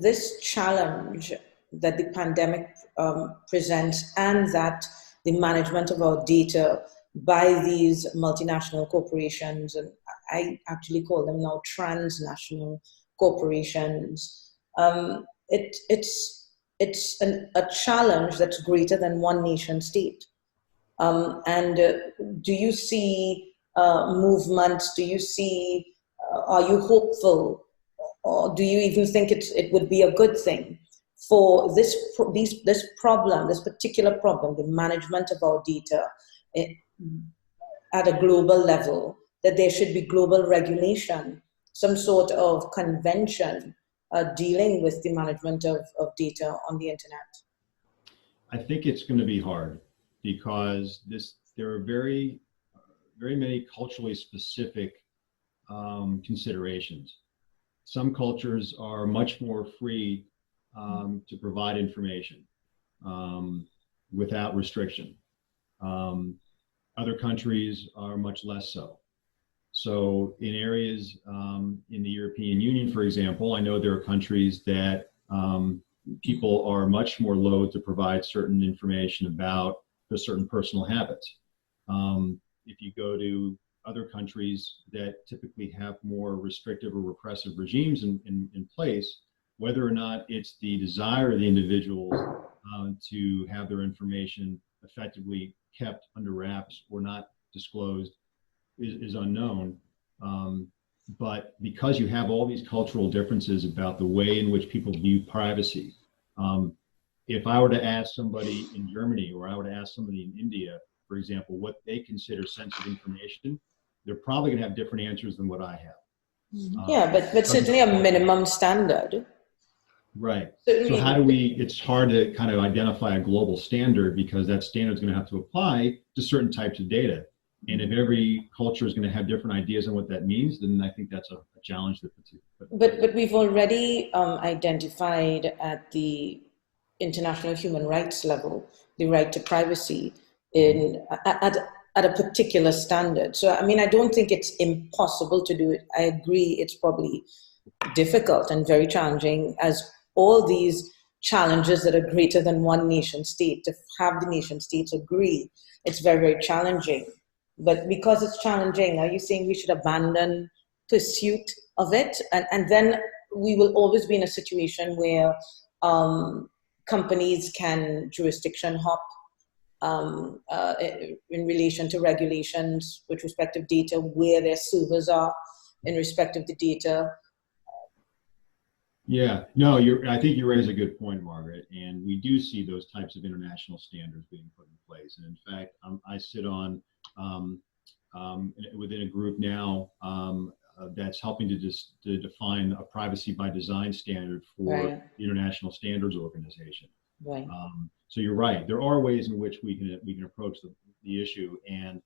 this challenge that the pandemic presents, and that the management of our data by these multinational corporations, and I actually call them now transnational corporations, it's a challenge that's greater than one nation state. Do you see movements? Do you see, are you hopeful? Or do you even think it would be a good thing for this problem, this particular problem, the management of our data at a global level, that there should be global regulation, some sort of convention dealing with the management of data on the internet? I think it's going to be hard because there are very many culturally specific considerations. Some cultures are much more free to provide information without restriction. Other countries are much less so. So in areas in the European Union, for example, I know there are countries that people are much more loath to provide certain information about the certain personal habits. If you go to other countries that typically have more restrictive or repressive regimes in place, whether or not it's the desire of the individuals to have their information effectively kept under wraps or not disclosed is unknown. But because you have all these cultural differences about the way in which people view privacy, if I were to ask somebody in Germany, or I were to ask somebody in India, for example, what they consider sensitive information, they're probably going to have different answers than what I have. Yeah, but certainly a minimum standard. Right. Certainly. So how do it's hard to kind of identify a global standard, because that standard is going to have to apply to certain types of data. And if every culture is going to have different ideas on what that means, then I think that's a challenge. But we've already identified at the international human rights level the right to privacy at a particular standard. So, I mean, I don't think it's impossible to do it. I agree it's probably difficult and very challenging, as all these challenges that are greater than one nation state, to have the nation states agree, it's very, very challenging. But because it's challenging, are you saying we should abandon pursuit of it? And then we will always be in a situation where companies can jurisdiction hop in relation to regulations with respect to data, where their servers are in respect of the data. Yeah, no, I think you raise a good point, Margaret. And we do see those types of international standards being put in place. And in fact, I sit on within a group now that's helping to define a privacy by design standard for the International Standards Organization. Right. So you're right. There are ways in which we can approach the issue, and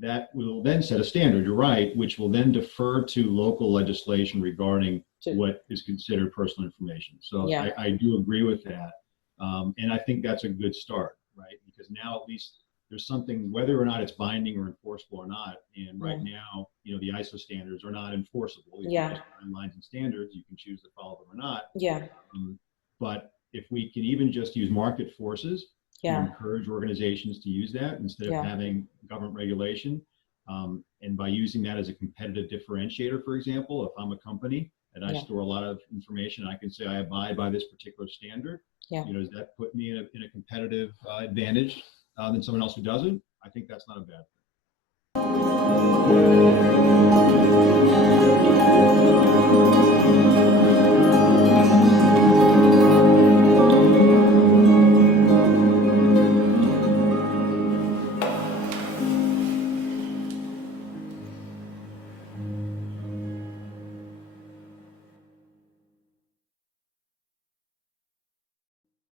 that will then set a standard. You're right, which will then defer to local legislation regarding what is considered personal information. So yeah. I do agree with that, and I think that's a good start, right? Because now at least there's something, whether or not it's binding or enforceable or not. And right now, you know, the ISO standards are not enforceable. These are just guidelines and standards. You can choose to follow them or not. Yeah. But if we can even just use market forces to encourage organizations to use that instead of having government regulation, and by using that as a competitive differentiator, for example, if I'm a company and I store a lot of information, I can say I abide by this particular standard. Yeah. You know, does that put me in a competitive advantage than someone else who doesn't? I think that's not a bad thing.